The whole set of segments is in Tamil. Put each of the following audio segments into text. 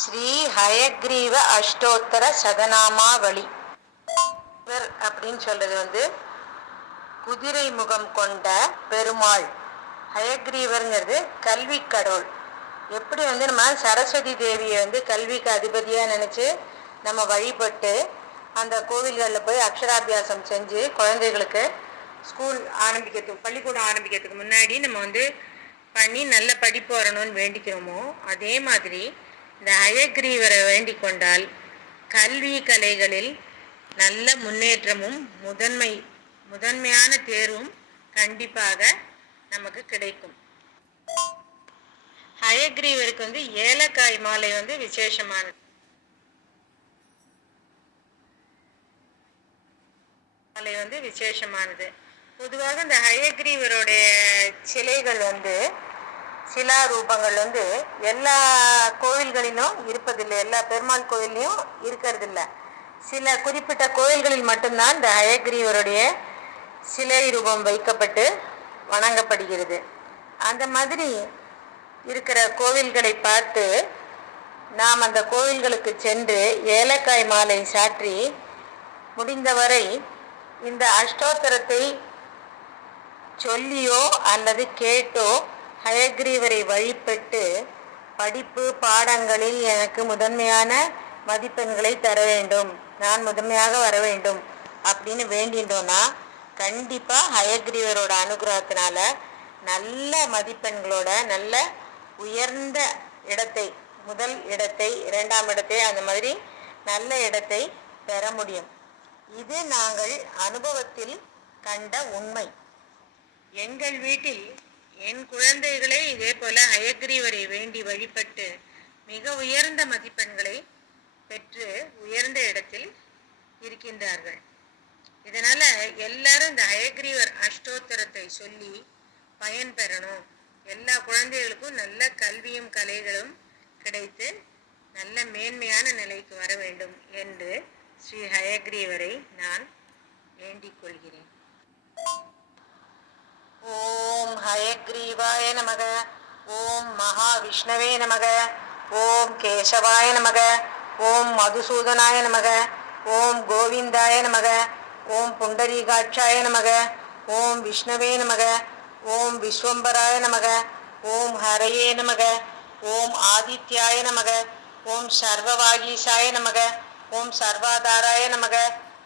ஸ்ரீ ஹயக்ரீவ அஷ்டோத்தர சதநாமாவளி. இவர் அப்படின்னு சொல்றது வந்து குதிரை முகம் கொண்ட பெருமாள். ஹயக்ரீவருங்கிறது கல்வி கடவுள். எப்படி வந்து நம்ம சரஸ்வதி தேவியை வந்து கல்விக்கு அதிபதியாக நினச்சி நம்ம வழிபட்டு அந்த கோவில்களில் போய் அக்ஷராபியாசம் செஞ்சு குழந்தைகளுக்கு ஸ்கூல் ஆரம்பிக்கிறதுக்கு பள்ளிக்கூடம் ஆரம்பிக்கிறதுக்கு முன்னாடி நம்ம வந்து பண்ணி நல்ல படிப்பு வரணும்னு வேண்டிக்கிறோமோ அதே மாதிரி இந்த ஹயக்ரீவரை வேண்டிக் கொண்டால் கல்வி கலைகளில் நல்ல முன்னேற்றமும் முதன்மை முதன்மையான தேர்வும் கண்டிப்பாக நமக்கு கிடைக்கும். ஹயக்ரீவருக்கு வந்து ஏலக்காய் மாலை வந்து விசேஷமானது. மாலை வந்து விசேஷமானது. பொதுவாக இந்த ஹயக்ரீவருடைய சிலைகள் வந்து சிலா ரூபங்கள் வந்து எல்லா கோவில்களிலும் இருப்பதில்லை. எல்லா பெருமாள் கோயில்லையும் இருக்கிறதில்ல. சில குறிப்பிட்ட கோவில்களில் மட்டும்தான் இந்த அயக்ரீவருடைய சிலை ரூபம் வைக்கப்பட்டு வணங்கப்படுகிறது. அந்த மாதிரி இருக்கிற கோவில்களை பார்த்து நாம் அந்த கோவில்களுக்கு சென்று ஏலக்காய் மாலை சாற்றி முடிந்தவரை இந்த அஷ்டோத்தரத்தை சொல்லியோ அல்லது கேட்டோ ஹயக்ரீவரை வழிபட்டு படிப்பு பாடங்களில் எனக்கு முதன்மையான மதிப்பெண்களை தர வேண்டும். நான் முதன்மையாக வர வேண்டும் அப்படின்னு வேண்டிட்டோம்னா கண்டிப்பாக ஹயக்ரீவரோட அனுகிரகத்தினால நல்ல மதிப்பெண்களோட நல்ல உயர்ந்த இடத்தை முதல் இடத்தை இரண்டாம் இடத்தை அந்த மாதிரி நல்ல இடத்தை பெற முடியும். இது நாங்கள் அனுபவத்தில் கண்ட உண்மை. எங்கள் வீட்டில் என் குழந்தைகளே இதே போல ஹயக்ரீவரை வேண்டி வழிபட்டு மிக உயர்ந்த மதிப்பெண்களை பெற்று உயர்ந்த இடத்தில் இருக்கின்றார்கள். இதனால எல்லாரும் இந்த ஹயக்ரீவர் அஷ்டோத்தரத்தை சொல்லி பயன்பெறணும். எல்லா குழந்தைகளுக்கும் நல்ல கல்வியும் கலைகளும் கிடைத்து நல்ல மேன்மையான நிலைக்கு வர வேண்டும் என்று ஸ்ரீ ஹயக்ரீவரை நான் வேண்டிக் கொள்கிறேன். ஹயக்ரீவாய நமக ஓம் மகாவிஷ்ணவே நமக ஓம் கேசவாய நமக ஓம் மதுசூதனாய நமக ஓம் கோவிந்தாய நமக ஓம் புண்டரீகாட்சாய நமக ஓம் விஷ்ணவே நமக ஓம் விஸ்வம்பராய நமக ஓம் ஹரையே நமக ஓம் ஆதித்யாய நமக ஓம் சர்வவாகீசாய நமக ஓம் சர்வாதாராய நமக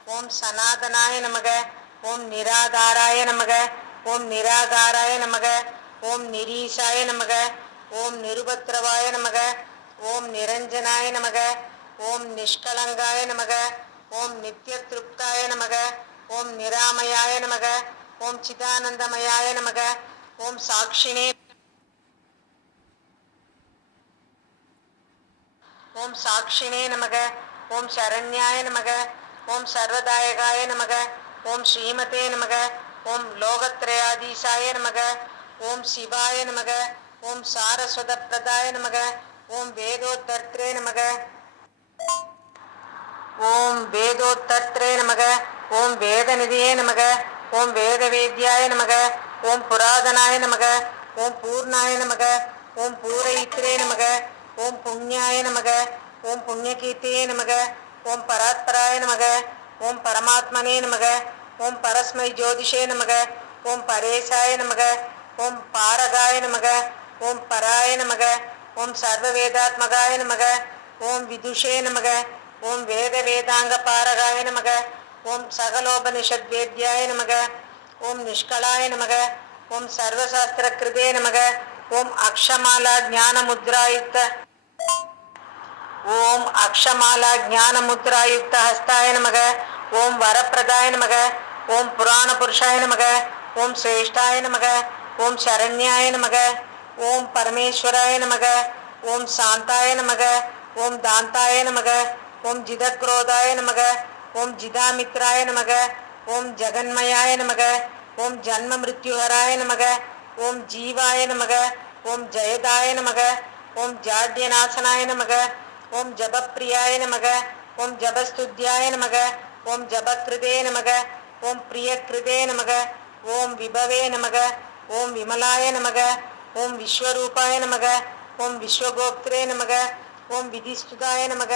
ஓம் சனாதனாய நமக ஓம் நிராதாராய நமக ஓம் நிராகாராய நமக ஓம் நிரீஷாய நமக ஓம் நிருபத்ரவாய நமக ஓம் நிரஞ்சனாய நமக ஓம் நிஷ்கலங்காய நமக ஓம் நித்திய திருப்தாய நமக ஓம் நிராமயாய நமக ஓம் சிதானந்தமயாய நமக ஓம் சாட்சினே ஓம் சாட்சினே நமக ஓம் சரண்யாய நமக ஓம் சர்வதாயகாய நமக ஓம் ஸ்ரீமதே நமக ஓம் லோகத்ரயாதீசாய நமக ஓம் சிவாய நமக ஓம் சாரஸ்வத பிரதாய நமக ஓம் வேதோத்தர்த்ரே நமக ஓம் வேதோத்தர்த்ரே நமக ஓம் வேதநிதியே நமக ஓம் வேதவேத்யாய நமக ஓம் புராதனாய நமக ஓம் பூர்ணாய நமக ஓம் பூரயித்ரே நமக ஓம் புண்ணியாய நமக ஓம் புண்ணியகீர்த்தியே நமக ஓம் பராத்பராய நமக ஓம் பரமாத்மனே நமக ஓம் பரஸ்மை ஜோதிஷே நமக ஓம் பரேசாய நமக ஓம் பாரகாய நமக ஓம் பராய நமக ஓம் சர்வவேதாத்மகாய நமக ஓம் விதுஷே நமக ஓம் வேத வேதாங்க பாரகாய நமக ஓம் சகலோபனிஷத் வேத்யாய நமக ஓம் நிஷ்கலாய நமக ஓம் சர்வசாஸ்திர கிருதே நமக ஓம் அக்ஷமாலா ஞானமுத்ராயுக்த ஓம் அக்ஷமாலா ஞானமுத்ராயுக்த ஹஸ்தாய நமக ஓம் வரப்பிரதாய நமக ஓம் புராண புருஷாய நமக ஓம் சிரேஷ்டாய நமக ஓம் சரண்யாய நமக ஓம் பரமேஸ்வராய நமக ஓம் சாந்தாய நமக ஓம் தாந்தாய நமக ஓம் ஜிதக்ரோதாய நமக ஓம் ஜிதாமித்ராய நமக ஓம் ஜெகன்மயாய நமக ஓம் ஜன்ம மிருத்யுஹராய நமக ஓம் ஜீவாய நமக ஓம் ஜெயதாய நமக ஓம் ஜாட்யநாசனாய நமக ஓம் ஜபப்பிரியாய நமக ஓம் ஜபஸ்துத்யாய நமக ஓம் ஜபக்ருதே நமக ஓம் பிரியக்ருதே நமக ஓம் விபவே நமக ஓம் விமலாய நமக ஓம் விஸ்வரூபாய நமக ஓம் விஸ்வகோப்திரே நமக ஓம் விதிஸ்துதாய நமக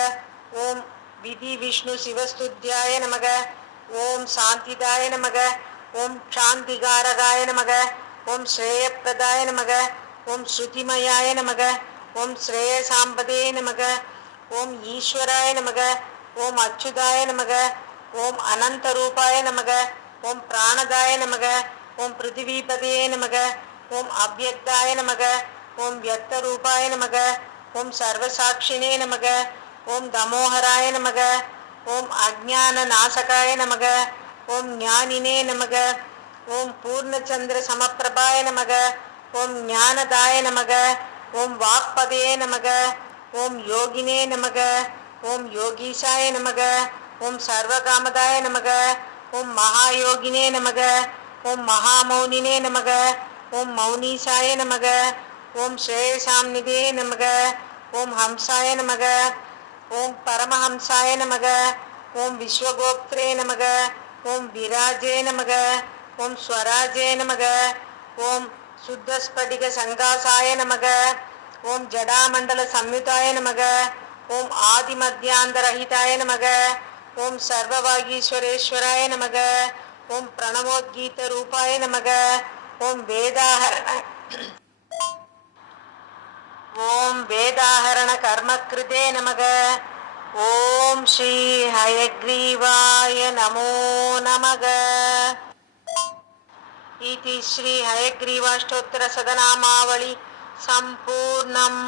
ஓம் விதி விஷ்ணு சிவஸ்துத்யாய நமக ஓம் சாந்திதாய நமக ஓம் சாந்திகாரகாய நமக ஓம் ஸ்ரேயப்பிரதாய நமக ஓம் ஸ்ருதிமயாய நமக ஓம் ஸ்ரேயசாம்பதே நமக ஓம் ஈஸ்வராய நமக ஓம் அச்சுதாய நமக ஓம் அனந்த ரூபாய நமக ஓம் பிராணதாய நமக ஓம் பிருத்திவீபதே நமக ஓம் அவ்யக்தாய நமக ஓம் வியக்தரூபாய நமக ஓம் சர்வசாட்சினே நமக ஓம் தமோஹராய நமக ஓம் அஜான நாசகாய நமக ஓம் ஞானினே நமக ஓம் பூர்ணச்சந்திர சமப்பிரபாய நமக ஓம் ஞானதாய நமக ஓம் வாக்பதையே நமக ஓம் யோகினே நமக ஓம் யோகீஷாய நமக ಓಂ ಸರ್ವಕಾಮದಾಯ ನಮಗ ಓಂ ಮಹಾಯೋಗಿನೇ ನಮಗ ಓಂ ಮಹಾಮೌನಿನೇ ನಮಗ ಓಂ ಮೌನೀಶಾಯ ನಮಗ ಓಂ ಶ್ರೇಯಸಾಮ್ನಿಧೇ ನಮಗ ಓಂ ಹಂಸಾಯ ನಮಗ ಓಂ ಪರಮಹಂಸಾಯ ನಮಗ ಓಂ ವಿಶ್ವಗೋಪ್ತ್ರೇ ನಮಗ ಓಂ ವಿರಾಜೇ ನಮಗ ಓಂ ಸ್ವರಾಜೇ ನಮಗ ಓಂ ಶುದ್ಧ ಸ್ಫಟಿಕ ಸಂಗಾಸಾಯ ನಮಗ ಓಂ ಜಡಾಮಂಡಲ ಸಂಯುತಾಯ ನಮಗ ಓಂ ಆದಿಮಧ್ಯಾಂಧರಹಿತಾಯ ನಮಗ ஓம் சர்வவாகீஸ்வரேஸ்வராய நமக ஓம் பிரணவோத்கீத ரூபாய நமக ஓம் வேதாஹரண ஓம் வேதாஹரண கர்மகிருதே நமக ஓம் ஸ்ரீ ஹயக்ரீவாய நமோ நமக इति श्री हयग्रीवाष्टोत्तर सदनामावळि सम्पूर्णम्